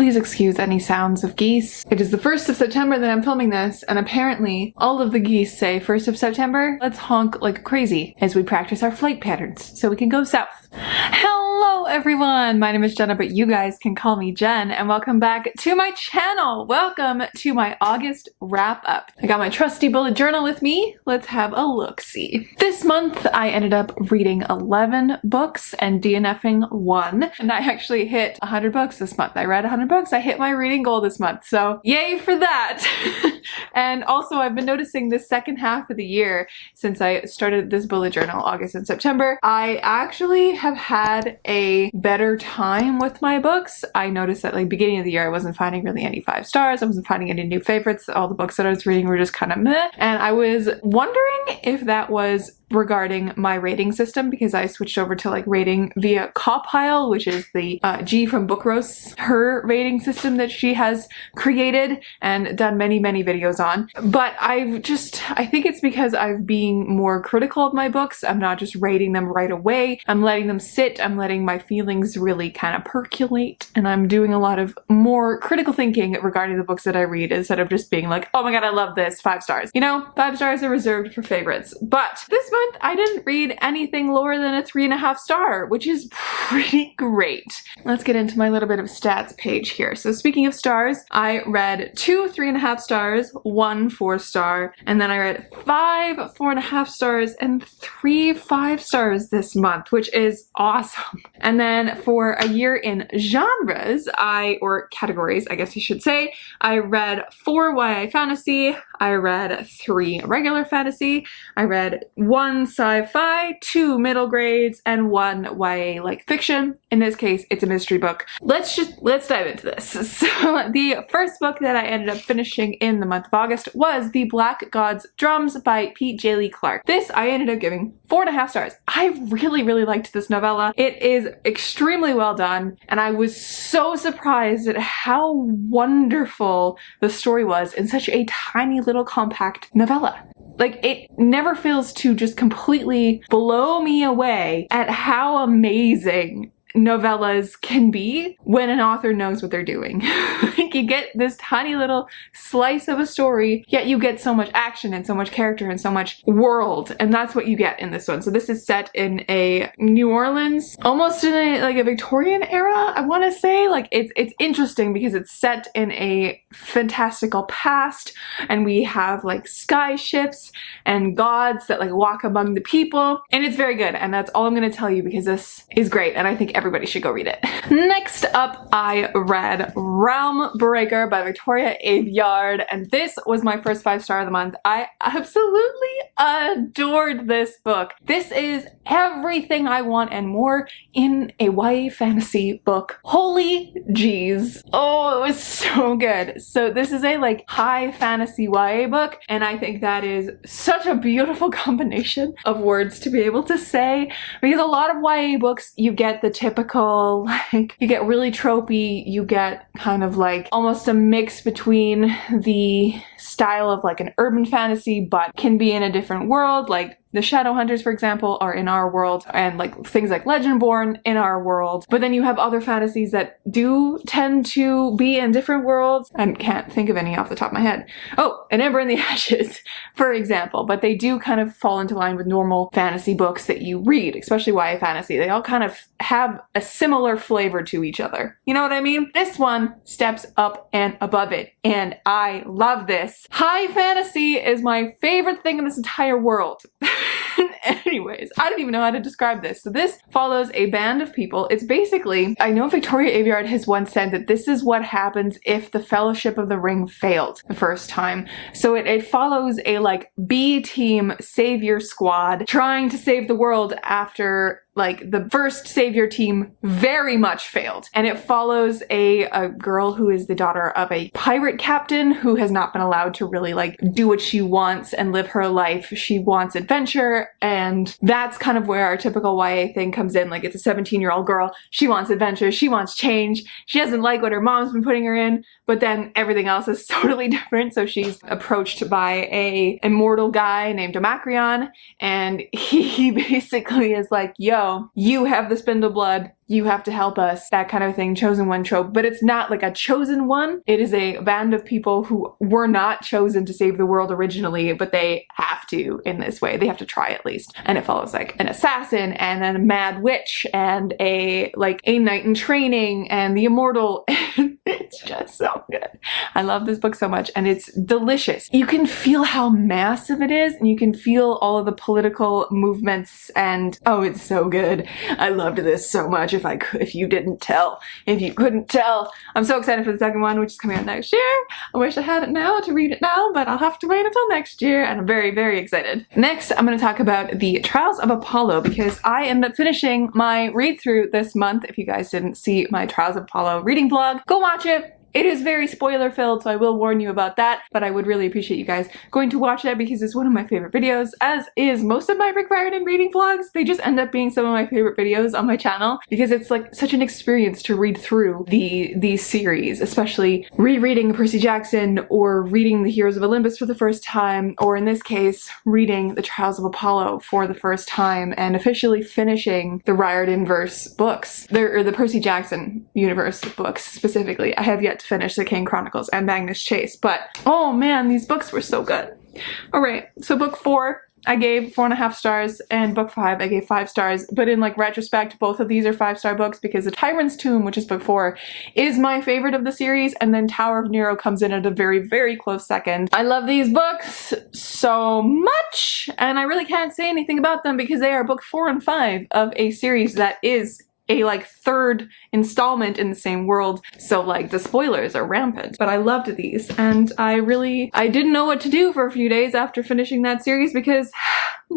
Please excuse any sounds of geese. It is the 1st of September that I'm filming this, and apparently all of the geese say 1st of September, let's honk like crazy as we practice our flight patterns so we can go south. Hello everyone, my name is Jenna, but you guys can call me Jen, and welcome back to my channel. Welcome to my August wrap up. I got my trusty bullet journal with me. Let's have a look-see. This month I ended up reading 11 books and DNFing 1, and I actually hit 100 books this month. I read 100 books. I hit my reading goal this month, so yay for that. And also I've been noticing this second half of the year since I started this bullet journal, August and September, I actually have had a better time with my books. I noticed that like beginning of the year I wasn't finding really any 5 stars. I wasn't finding any new favorites. All the books that I was reading were just kind of meh. And I was wondering if that was regarding my rating system, because I switched over to like rating via Cawpile, which is the G from Book Roast, her rating system that she has created and done many videos on. But I think it's because I'm being more critical of my books. I'm not just rating them right away. I'm letting them sit. I'm letting my feelings really kind of percolate, and I'm doing a lot of more critical thinking regarding the books that I read instead of just being like, oh my god, I love this, 5 stars. You know, 5 stars are reserved for favorites. But this month I didn't read anything lower than a 3.5 star, which is pretty great. Let's get into my little bit of stats page here. So speaking of stars, I read 2 3.5 stars, 1 4 star, and then I read 5 4.5 stars and 3 5 stars this month, which is awesome. And then for a year in genres, or categories, I guess you should say, I read 4 YA fantasy, I read 3 regular fantasy, I read 1 sci-fi, 2 middle grades, and 1 YA like fiction. In this case, it's a mystery book. Let's dive into this. So the first book that I ended up finishing in the month of August was The Black God's Drums by Pete J. Lee Clark. This I ended up giving 4.5 stars. I really liked this novella. It is extremely well done, and I was so surprised at how wonderful the story was in such a tiny little compact novella. Like, it never fails to just completely blow me away at how amazing novellas can be when an author knows what they're doing. Like, you get this tiny little slice of a story, yet you get so much action and so much character and so much world, and that's what you get in this one. So this is set in a New Orleans, almost in a Victorian era, I want to say. Like, it's interesting because it's set in a fantastical past, and we have like sky ships and gods that like walk among the people, and it's very good, and that's all I'm going to tell you because this is great, and I think everybody should go read it. Next up, I read Realm Breaker by Victoria Aveyard, and this was my first 5 star of the month. I absolutely adored this book. This is everything I want and more in a YA fantasy book. Holy jeez. Oh, it was so good. So this is a like high fantasy YA book, and I think that is such a beautiful combination of words to be able to say, because a lot of YA books, you get the typical, like, you get really tropey, you get kind of like almost a mix between the style of like an urban fantasy but can be in a different world, like the Shadowhunters, for example, are in our world, and like things like Legendborn in our world. But then you have other fantasies that do tend to be in different worlds. I can't think of any off the top of my head. Oh, An Ember in the Ashes, for example. But they do kind of fall into line with normal fantasy books that you read, especially YA fantasy. They all kind of have a similar flavor to each other. You know what I mean? This one steps up and above it, and I love this. High fantasy is my favorite thing in this entire world. Anyways, I don't even know how to describe this. So this follows a band of people. It's basically, I know Victoria Aveyard has once said that this is what happens if the Fellowship of the Ring failed the first time. So it follows a like B-team savior squad trying to save the world after like the first savior team very much failed. And it follows a girl who is the daughter of a pirate captain who has not been allowed to really like do what she wants and live her life. She wants adventure, and that's kind of where our typical YA thing comes in. Like, it's a 17-year-old girl, she wants adventure, she wants change, she doesn't like what her mom's been putting her in, but then everything else is totally different. So she's approached by a immortal guy named Omacreon, and he basically is like, yo, know, you have the spindle blood, you have to help us, that kind of thing, chosen one trope. But it's not like a chosen one. It is a band of people who were not chosen to save the world originally, but they have to in this way. They have to try at least. And it follows like an assassin and then a mad witch and a knight in training and the immortal. It's just so good. I love this book so much, and it's delicious. You can feel how massive it is, and you can feel all of the political movements, and oh, it's so good. I loved this so much. If you didn't tell, if you couldn't tell. I'm so excited for the second one, which is coming out next year. I wish I had it now to read it now, but I'll have to wait until next year, and I'm very, very excited. Next, I'm going to talk about the Trials of Apollo, because I ended up finishing my read through this month. If you guys didn't see my Trials of Apollo reading vlog, go watch it. It is very spoiler filled, so I will warn you about that, but I would really appreciate you guys going to watch that because it's one of my favorite videos, as is most of my Rick Riordan reading vlogs. They just end up being some of my favorite videos on my channel because it's like such an experience to read through these series, especially rereading Percy Jackson or reading The Heroes of Olympus for the first time, or in this case, reading The Trials of Apollo for the first time and officially finishing the Riordan-verse books, or the Percy Jackson universe books specifically. I have yet to finish the Kane Chronicles and Magnus Chase, but oh man, these books were so good. All right, so book 4 I gave 4.5 stars, and book 5 I gave 5 stars, but in like retrospect, both of these are 5-star books because The Tyrant's Tomb, which is book 4, is my favorite of the series, and then Tower of Nero comes in at a very, very close second. I love these books so much, and I really can't say anything about them because they are book 4 and 5 of a series that is a third installment in the same world, so like the spoilers are rampant. But I loved these, and I didn't know what to do for a few days after finishing that series because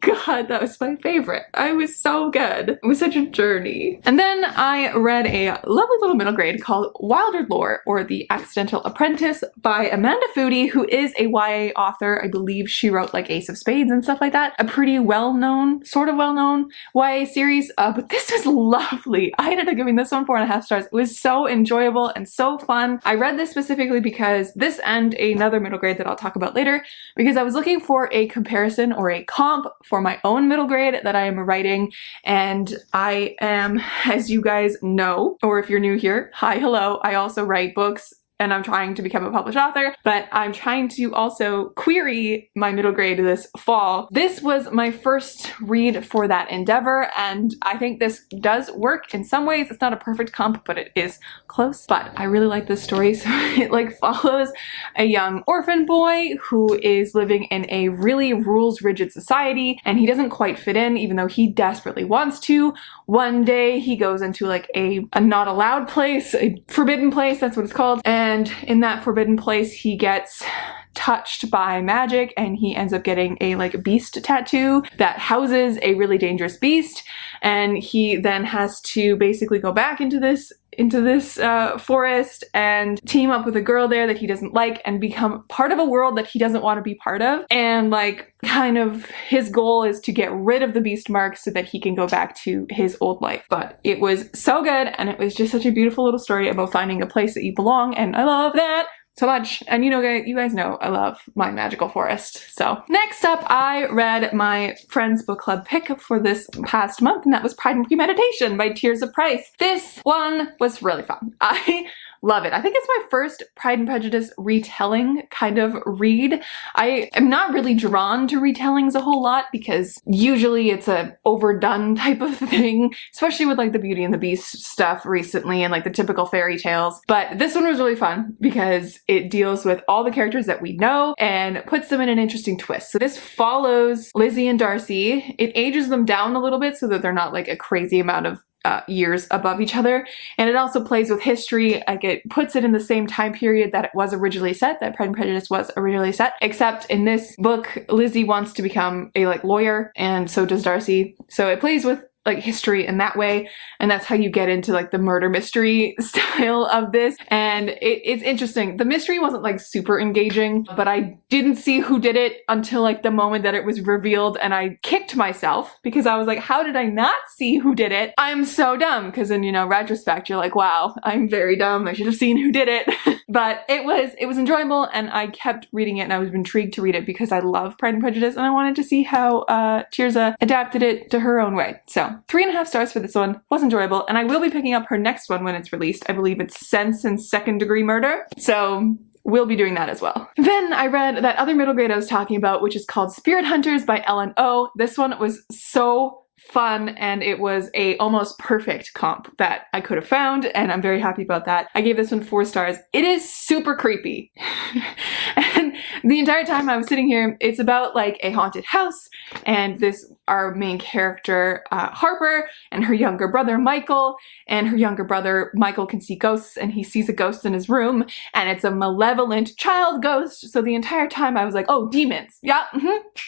God, that was my favorite. I was so good. It was such a journey. And then I read a lovely little middle grade called Wilderlore, or The Accidental Apprentice, by Amanda Foody, who is a YA author. I believe she wrote like Ace of Spades and stuff like that. A pretty well-known, sort of well-known YA series, but this was lovely. I ended up giving this one 4.5 stars. It was so enjoyable and so fun. I read this specifically because this and another middle grade that I'll talk about later, because I was looking for a comparison or a comp for my own middle grade that I am writing, and I am, as you guys know, or if you're new here, hi, hello, I also write books and I'm trying to become a published author, but I'm trying to also query my middle grade this fall. This was my first read for that endeavor, and I think this does work in some ways. It's not a perfect comp, but it is close. But I really like this story. So it follows a young orphan boy who is living in a really rules-rigid society, and he doesn't quite fit in, even though he desperately wants to. One day he goes into a not allowed place, a forbidden place, that's what it's called, and in that forbidden place he gets touched by magic, and he ends up getting a beast tattoo that houses a really dangerous beast, and he then has to basically go back into this forest and team up with a girl there that he doesn't like and become part of a world that he doesn't want to be part of. And kind of his goal is to get rid of the beast mark so that he can go back to his old life. But it was so good, and it was just such a beautiful little story about finding a place that you belong, and I love that so much. And you guys know I love my magical forest. So next up, I read my friend's book club pick for this past month, and that was Pride and Premeditation by Tears of Price. This one was really fun. I love it. I think it's my first Pride and Prejudice retelling kind of read. I am not really drawn to retellings a whole lot because usually it's a overdone type of thing, especially with the Beauty and the Beast stuff recently and the typical fairy tales. But this one was really fun because it deals with all the characters that we know and puts them in an interesting twist. So this follows Lizzie and Darcy. It ages them down a little bit so that they're not a crazy amount of years above each other, and it also plays with history. It puts it in the same time period that it was originally set, that Pride and Prejudice was originally set, except in this book Lizzie wants to become a lawyer, and so does Darcy. So it plays with history in that way, and that's how you get into the murder mystery style of this. And it's interesting. The mystery wasn't super super but I didn't see who did it until the moment that it was revealed, and I kicked myself because I was how did I not see who did it? I'm so dumb, because in retrospect you're wow, I'm very dumb, I should have seen who did it. But it was enjoyable, and I kept reading it, and I was intrigued to read it because I love Pride and Prejudice, and I wanted to see how Tirza adapted it to her own way. So 3.5 stars for this one. Was enjoyable, and I will be picking up her next one when it's released. I believe it's Sense and Second Degree Murder. So we'll be doing that as well. Then I read that other middle grade I was talking about, which is called Spirit Hunters by Ellen O. This one was so fun, and it was a almost perfect comp that I could have found, and I'm very happy about that. I gave this one 4 stars. It is super creepy. And the entire time I was sitting here, it's about like a haunted house, and our main character, Harper, and her younger brother, Michael, and her younger brother, Michael, can see ghosts, and he sees a ghost in his room, and it's a malevolent child ghost. So the entire time I was like, oh, demons. Yeah,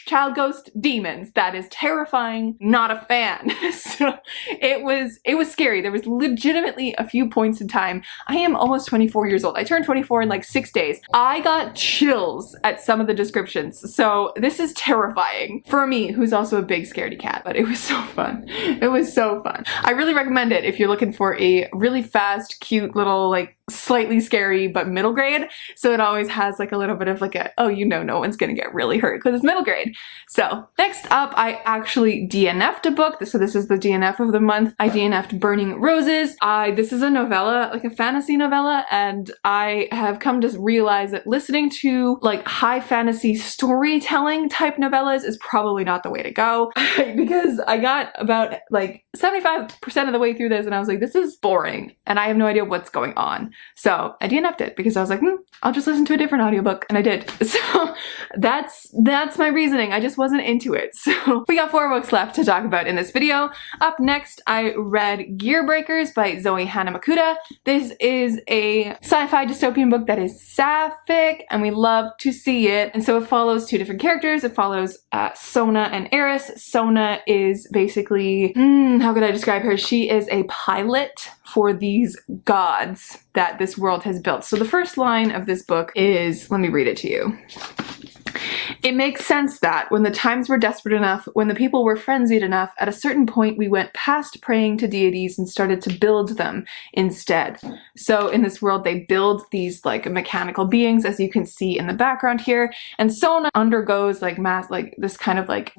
child ghost, demons. That is terrifying. Not a fan. So it was scary. There was legitimately a few points in time. I am almost 24 years old. I turned 24 in like 6 days. I got chills at some of the descriptions. So this is terrifying for me, who's also a big scaredy cat, but it was so fun. It was so fun. I really recommend it if you're looking for a really fast, cute little, like, slightly scary but middle grade. So it always has like a little bit of like a, oh, you know, no one's gonna get really hurt because it's middle grade. So next up, I actually DNF'd a book. So this is the DNF of the month. I DNF'd Burning Roses. This is a novella, like a fantasy novella, and I have come to realize that listening to like high fantasy storytelling type novellas is probably not the way to go, because I got about like 75% of the way through this and I was like, this is boring and I have no idea what's going on. So I DNF'd it because I was like, I'll just listen to a different audiobook, and I did. So that's my reasoning. I just wasn't into it. So we got 4 books left to talk about in this video. Up next, I read Gearbreakers by Zoe Hanamakuta. This is a sci-fi dystopian book that is sapphic, and we love to see it. And so it follows 2 different characters. It follows Sona and Eris. Sona is basically, how could I describe her? She is a pilot for these gods that this world has built. So the first line of this book is, let me read it to you. It makes sense that when the times were desperate enough, when the people were frenzied enough, at a certain point we went past praying to deities and started to build them instead. So in this world they build these like mechanical beings, as you can see in the background here, and Sona undergoes like this kind of like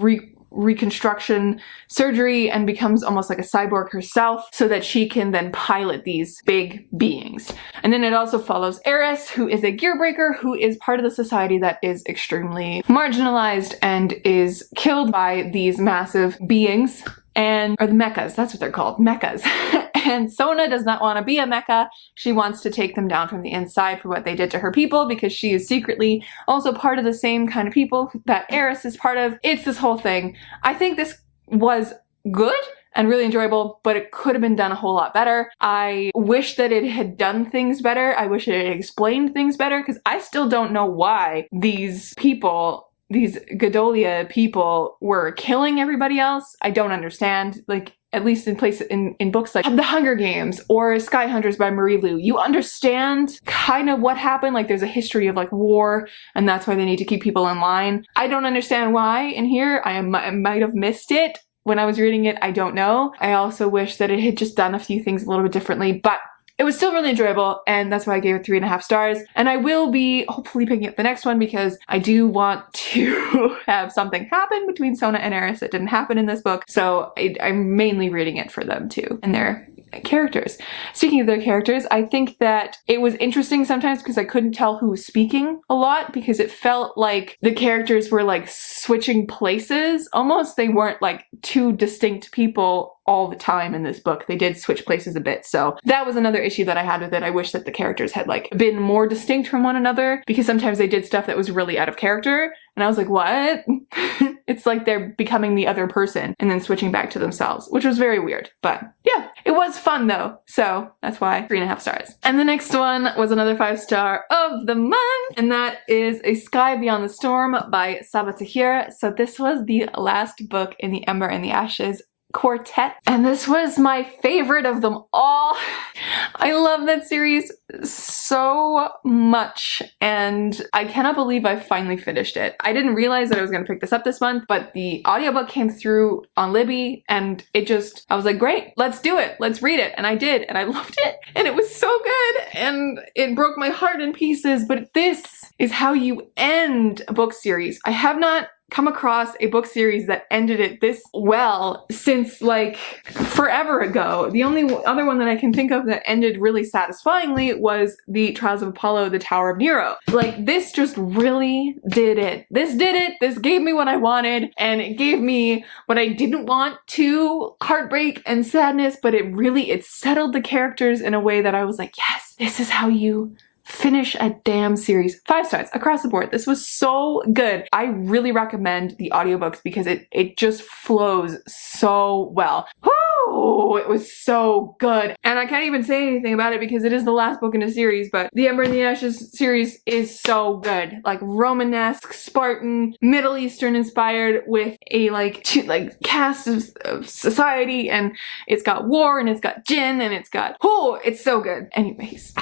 reconstruction surgery and becomes almost like a cyborg herself so that she can then pilot these big beings. And then it also follows Eris, who is a Gearbreaker, who is part of the society that is extremely marginalized and is killed by these massive beings, or the mechas, that's what they're called, mechas. And Sona does not want to be a mecha. She wants to take them down from the inside for what they did to her people, because she is secretly also part of the same kind of people that Eris is part of. It's this whole thing. I think this was good and really enjoyable, but it could have been done a whole lot better. I wish that it had done things better. I wish it had explained things better, because I still don't know why these Gadolia people were killing everybody else. I don't understand. Like, at least in books like The Hunger Games or Sky Hunters by Marie Lu, you understand kind of what happened. Like, there's a history of like war, and that's why they need to keep people in line. I don't understand why in here. I might have missed it when I was reading it. I don't know. I also wish that it had just done a few things a little bit differently, but it was still really enjoyable, and that's why I gave it 3.5 stars. And I will be hopefully picking up the next one, because I do want to have something happen between Sona and Eris that didn't happen in this book. So I'm mainly reading it for them too, and their characters. Speaking of their characters, I think that it was interesting sometimes because I couldn't tell who was speaking a lot, because it felt like the characters were like switching places. Almost they weren't like 2 distinct people all the time in this book. They did switch places a bit. So that was another issue that I had with it. I wish that the characters had like been more distinct from one another, because sometimes they did stuff that was really out of character. And I was like, what? It's like they're becoming the other person and then switching back to themselves, which was very weird. But yeah, it was fun though. So that's why 3.5 stars. And the next one was another 5-star of the month, and that is A Sky Beyond the Storm by Saba Tahir. So this was the last book in the Ember and the Ashes quartet, and this was my favorite of them all. I love that series so much, and I cannot believe I finally finished it. I didn't realize that I was going to pick this up this month, but the audiobook came through on Libby, and I was like, great, let's do it, let's read it, and I did, and I loved it, and it was so good, and it broke my heart in pieces. But this is how you end a book series. I have not come across a book series that ended it this well since like forever ago. The only other one that I can think of that ended really satisfyingly was the Trials of Apollo, the Tower of Nero. Like, this just really did it. This did it. This gave me what I wanted, and it gave me what I didn't want to, heartbreak and sadness, but it settled the characters in a way that I was like, yes, this is how you finish a damn series. 5 stars across the board. This was so good. I really recommend the audiobooks because it just flows so well. Woo! It was so good. And I can't even say anything about it because it is the last book in the series, but the Ember and the Ashes series is so good. Like, Romanesque, Spartan, Middle Eastern inspired with a cast of society, and it's got war, and it's got gin, and it's so good. Anyways.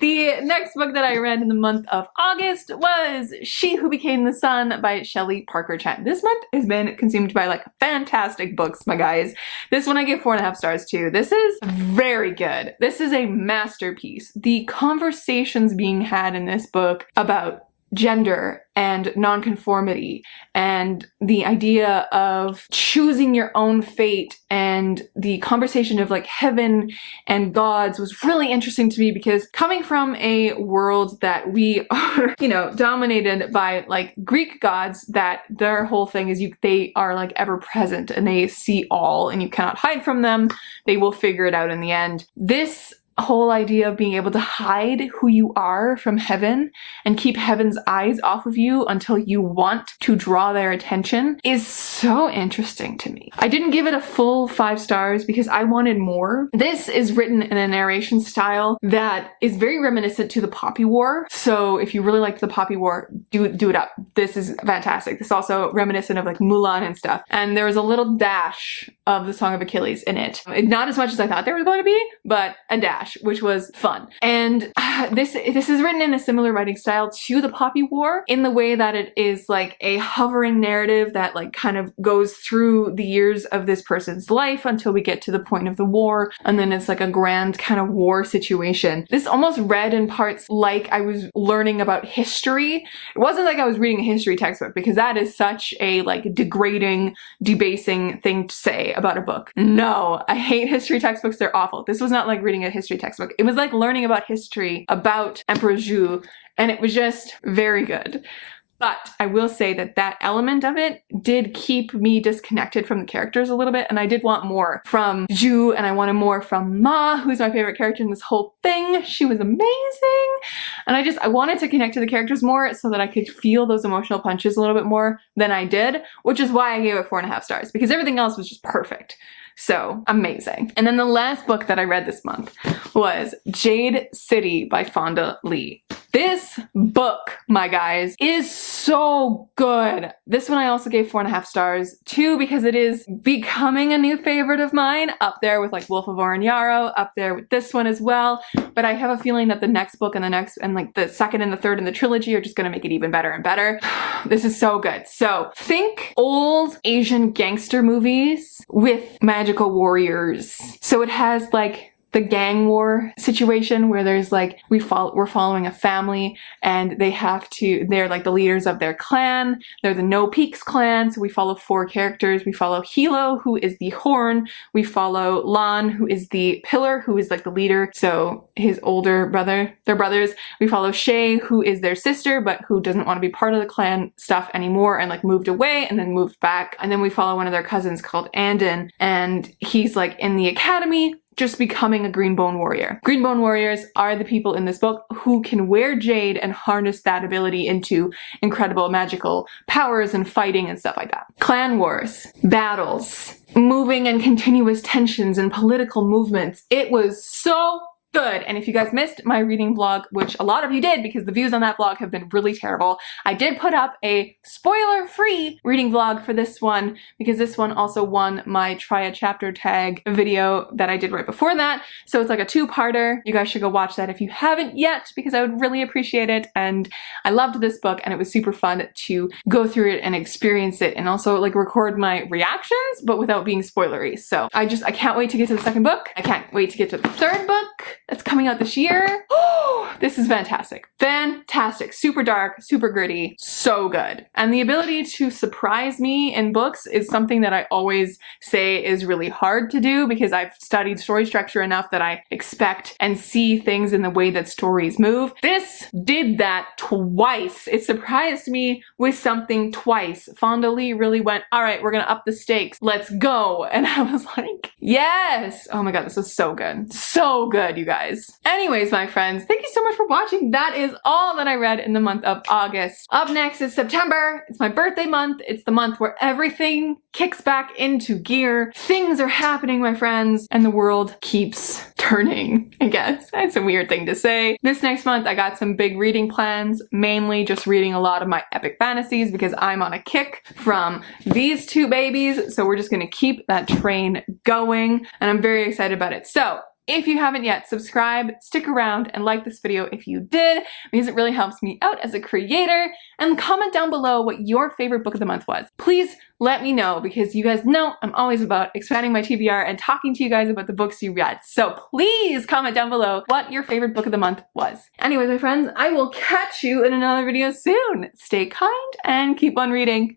The next book that I read in the month of August was She Who Became the Sun by Shelley Parker Chan. This month has been consumed by like fantastic books, my guys. This one I give 4.5 stars too. This is very good. This is a masterpiece. The conversations being had in this book about gender and nonconformity and the idea of choosing your own fate and the conversation of like heaven and gods was really interesting to me, because coming from a world that we are, dominated by like Greek gods, that their whole thing is they are like ever present and they see all and you cannot hide from them. They will figure it out in the end. This whole idea of being able to hide who you are from heaven and keep heaven's eyes off of you until you want to draw their attention is so interesting to me. I didn't give it a full 5 stars because I wanted more. This is written in a narration style that is very reminiscent to the Poppy War. So if you really liked the Poppy War, do it up. This is fantastic. This is also reminiscent of like Mulan and stuff. And there was a little dash of the Song of Achilles in it. Not as much as I thought there was going to be, but a dash, which was fun. And this is written in a similar writing style to the Poppy War, in the way that it is like a hovering narrative that like kind of goes through the years of this person's life until we get to the point of the war, and then it's like a grand kind of war situation. This almost read in parts like I was learning about history. It wasn't like I was reading a history textbook, because that is such a like degrading, debasing thing to say about a book. No, I hate history textbooks. They're awful. This was not like reading a history textbook. It was like learning about history about Emperor Zhu, and it was just very good. But I will say that that element of it did keep me disconnected from the characters a little bit, and I did want more from Zhu, and I wanted more from Ma, who's my favorite character in this whole thing. She was amazing, and I wanted to connect to the characters more so that I could feel those emotional punches a little bit more than I did, which is why I gave it 4.5 stars, because everything else was just perfect. So amazing. And then the last book that I read this month was Jade City by Fonda Lee. This book, my guys, is so good. This one I also gave 4.5 stars too, because it is becoming a new favorite of mine, up there with like Wolf of Oren-Yaro, up there with this one as well. But I have a feeling that the next book and like the second and the third in the trilogy are just gonna make it even better and better. This is so good. So think old Asian gangster movies with magical warriors. So it has like the gang war situation where there's like, we're following a family, and they're like the leaders of their clan. They're the No Peaks clan. So we follow 4 characters. We follow Hilo, who is the horn. We follow Lan, who is the pillar, who is like the leader. So his older brother, they're brothers. We follow Shay, who is their sister, but who doesn't want to be part of the clan stuff anymore, and like moved away and then moved back. And then we follow one of their cousins called Andon, and he's like in the academy, just becoming a Greenbone warrior. Greenbone warriors are the people in this book who can wear jade and harness that ability into incredible magical powers and fighting and stuff like that. Clan wars, battles, moving and continuous tensions and political movements. It was so good. And if you guys missed my reading vlog, which a lot of you did because the views on that vlog have been really terrible, I did put up a spoiler-free reading vlog for this one because this one also won my try a chapter tag video that I did right before that. So it's like a two-parter. You guys should go watch that if you haven't yet because I would really appreciate it. And I loved this book and it was super fun to go through it and experience it and also like record my reactions but without being spoilery. So I can't wait to get to the second book. I can't wait to get to the third book that's coming out this year. Oh, this is fantastic. Fantastic. Super dark, super gritty, so good. And the ability to surprise me in books is something that I always say is really hard to do because I've studied story structure enough that I expect and see things in the way that stories move. This did that twice. It surprised me with something twice. Fonda Lee really went, all right, we're gonna up the stakes. Let's go. And I was like, yes. Oh my God, this is so good. So good, you guys. Anyways, my friends, thank you so much for watching. That is all that I read in the month of August. Up next is September. It's my birthday month. It's the month where everything kicks back into gear. Things are happening, my friends, and the world keeps turning, I guess. That's a weird thing to say. This next month, I got some big reading plans, mainly just reading a lot of my epic fantasies because I'm on a kick from these two babies. So we're just gonna keep that train going, and I'm very excited about it. So if you haven't yet, subscribe, stick around, and like this video if you did, because it really helps me out as a creator. And comment down below what your favorite book of the month was. Please let me know, because you guys know I'm always about expanding my TBR and talking to you guys about the books you read. So please comment down below what your favorite book of the month was. Anyways, my friends, I will catch you in another video soon. Stay kind and keep on reading.